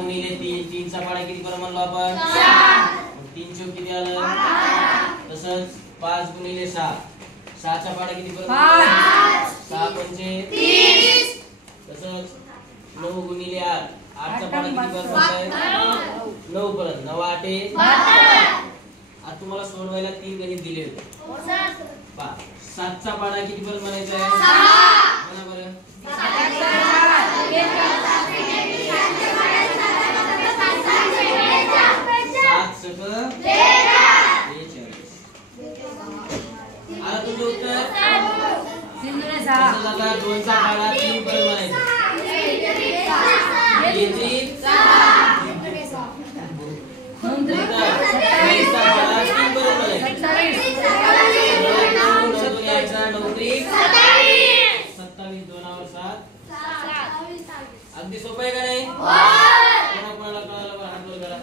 गुणिले 3 3 चा पाडा किती बरं म्हणलो आपण 4 3 चौक किती आलं 8 तसंच 5 गुणिले 6 6 चा पाडा किती बरं 5 6 पंचे 30 तसंच 9 गुणिले 8 8 चा पाडा किती बरं पडतंय 9 परत 9 8 आता तुम्हाला सोडवायला 3 गणित दिले होते 7 चा पाडा किती परत म्हणायचा आहे 6 म्हणा बरं 7 आता तुझं उत्तर 2 चा पाडा 3 परत म्हणायचा 27 2 वर 7 अगदी सोपं आहे का नाही कोणाला कळालं हात वर करा